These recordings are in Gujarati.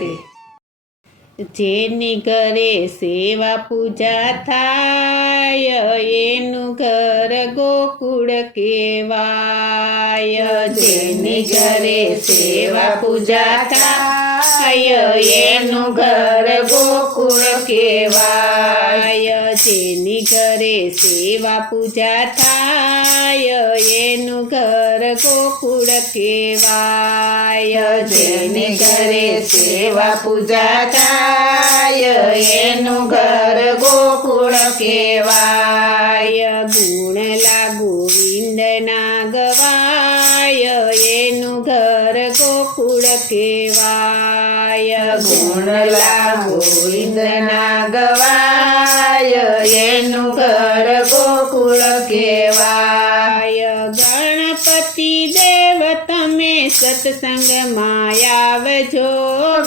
રાધે. જેની ઘરે સેવા પૂજા થાય એનું ઘર ગોકુળ કહેવાય. જેની ઘરે સેવા પૂજા થાય એનું ઘર ગોકુળ કહેવાય. જેની ઘરે સેવા પૂજા થાય એનું ઘર ગોકુળ કહેવાય. જેની ઘરે સેવા પૂજા થાય એનું ઘર ગોકુળ કહેવાય. ગુણલા ગોવિંદના ગવાય એનું ઘર ગોકુળ કહેવાય. ગુણલા ગોવિંદના ગવાય એનું ઘર ગોકુળ કહેવાય. ગણપતિ દેવ તમે સત્સંગમાં આવજો.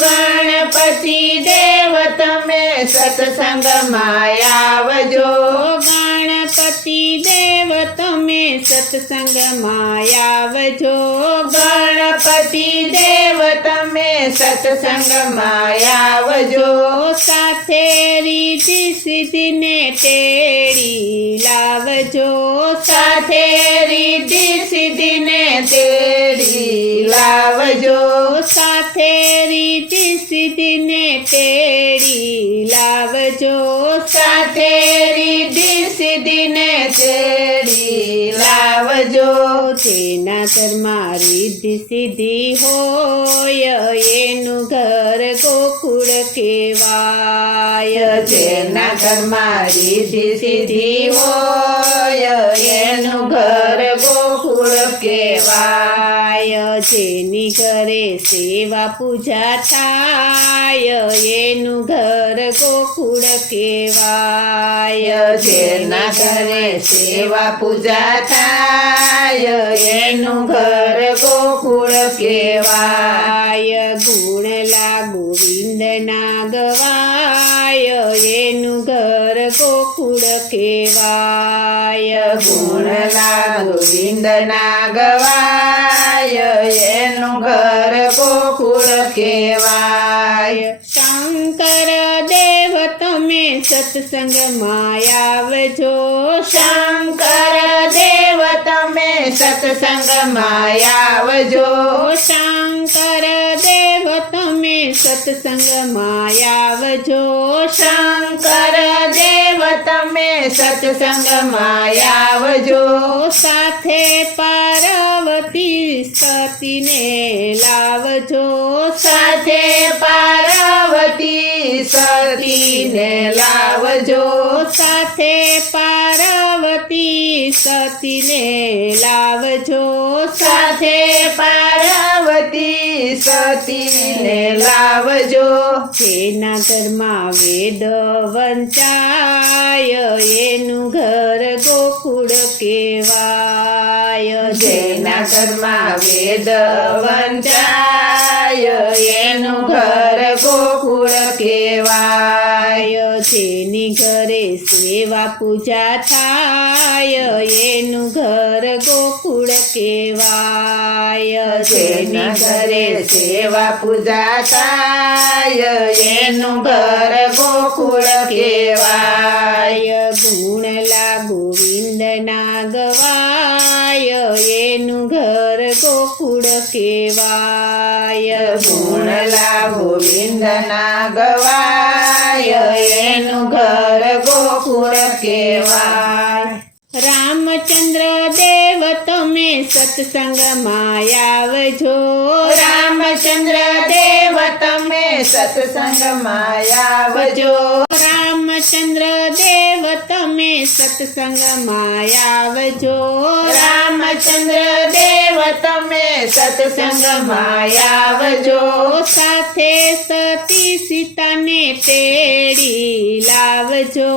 ગણપતિ દેવ તમે સત્સંગમાં આવજો. ગણપતિ દેવ તમે સત્સંગમાં આવજો. ગણપતિ દેવ તમે સત્સંગમાં આવજો. સાથે રીતિ સિદ્ધિને તેડી લાવજો. સાથે રીતિ સિદ્ધિને તેડી લાવજો. સાથે રીતિ સિદ્ધિને તેડી લાવજો. સાથે રીતિ સિદ્ધિને તેડી લાવજો. જેના ઘરમાં રીતિ સિદ્ધિ હોય એનું ઘર ગોકુળ કહેવાય. જેના ઘરમાં રીતિ સિદ્ધિ હોય એનું ઘર ગોકુળ કહેવાય. જેની ઘરે સેવા પૂજા થાય એનું ઘર ગોકુળ કહેવાય. જેના ઘરે સેવા પૂજા થાય એનું ઘર ગોકુળ કહેવાય. ગુણલા ગોવિંદના ગવાય એનું ઘર ગોકુળ કહેવાય. ગુણલા ગોવિંદના ગવાય એનું ઘર ગોકુળ કહેવાય. શંકર દેવ તમે સત્સંગમાં આવજો. શંકર દેવ તમે સત્સંગમાં આવજો. શંકર દેવ તમે સત્સંગમાં આવજો. શંકર દેવ તમે સત્સંગમાં આવજો. સાથે પાર્વતી સતીને લાવજો. સાથે પાર્વતી સતીને લાવજો. સાથે પાર્વતી સતીને લાવજો. સાથે પાર્વતી સતીને લાવજો. જેના ઘરમાં વેદ વંચાય એનું ઘર ગોકુળ કહેવાય. જેના ઘરમાં વેદ વંચાય એનું ઘર ગોકુળ કહેવાય. જેની ઘરે સેવા પૂજા થાય એનું ઘર ગોકુળ કહેવાય. જેના ઘરે સેવા પૂજા થાય એનું ઘર ગોકુળ કહેવાય. ગુણલા ગોવિંદના ગવાય એનું ઘર ગોકુળ કહેવાય. ગુણલા ગોવિંદના ગવાય એનું ઘર ગોકુળ કહેવાય. રામચંદ્ર દેવ તમે સત્સંગમાં આવજો. રામચંદ્ર દેવ તમે સત્સંગમાં આવજો. રામચંદ્ર દેવ તમે સત્સંગમાં આવજો. રામચંદ્ર દેવ તમે સત્સંગમાં આવજો. સાથે સતી સીતાને તેડી લાવજો.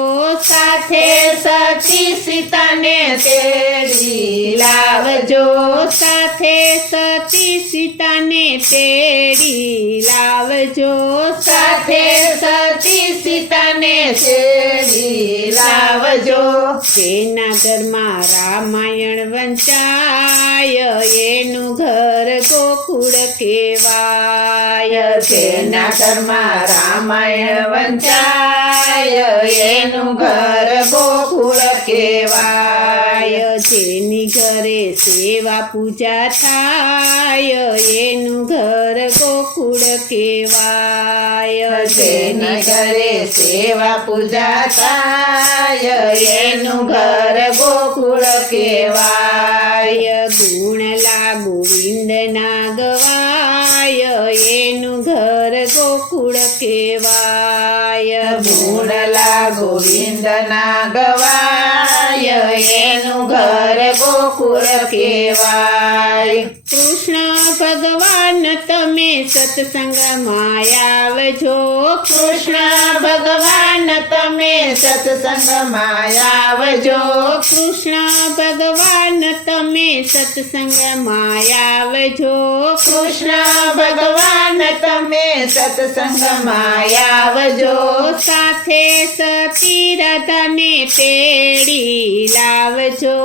સાથે સતી સીતાને તેડી લાવજો. સાથે સતી સીતાને તેડી લાવજો. સાથે સતી સીતાને તેડી લાવજો. જેના ઘરમાં રામાયણ વંચાય એનું ઘર ગોકુળ કહેવાય. જેના ઘરમાં રામાયણ વંચાય એનું ઘર ગોકુળ કહેવાય. જેની ઘરે સેવા પૂજા થાય એનું ઘર ગોકુળ કહેવાય. જેની ઘરે સેવા પૂજા થાય એનું ઘર ગોકુળ કહેવાય. ગુણલા ગોવિંદના ગવાય એનું ઘર ગોકુળ કહેવાય. ગુણલા ગોવિંદના ગવાય એનું ઘર ગોકુળ કહેવાય. કૃષ્ણ ભગવાન તમે સત્સંગમાં આવજો. કૃષ્ણ ભગવાન તમે સત્સંગમાં આવજો. કૃષ્ણ ભગવાન તમે સત્સંગમાં આવજો. કૃષ્ણ ભગવાન તમે સત્સંગમાં આવજો. સાથે સતી રાધાને તેડી લાવજો.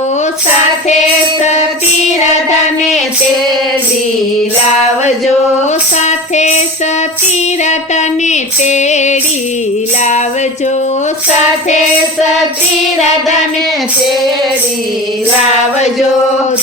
સાથે સતી રાધાને તેડી લાવજો. સાથે સતી રાધાને તેડી લાવજો. સાથે સતી રાધાને તેડી લાવજો.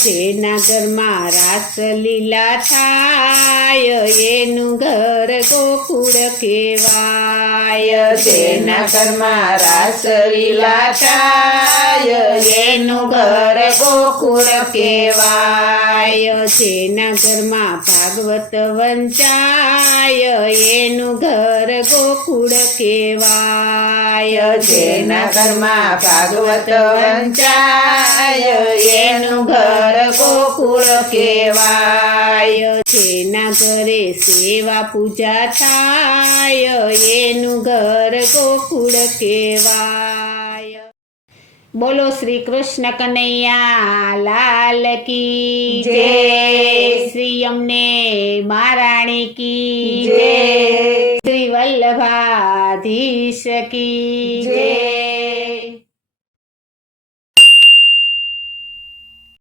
જેના ઘરમાં રાસલીલા થાય એનું ઘર ગોકુળ કહેવાય. જેના ઘરમાં રાસલીલા થાય એનું ઘર ગોકુળ કહેવાય. જેના ઘરમાં ભાગવત વંચાય એનું ઘર ગોકુળ કહેવાય. જેના ઘરમાં ભાગવત વંચાય એનું ઘર ગોકુળ કહેવાય. જેના ઘરે સેવા પૂજા થાય એનું ઘર ગોકુળ કહેવાય. બોલો શ્રી કૃષ્ણ કનૈયા લાલ કી જય. શ્રી અમને મહારાણી કી જય. શ્રી વલ્લભાધીશ કી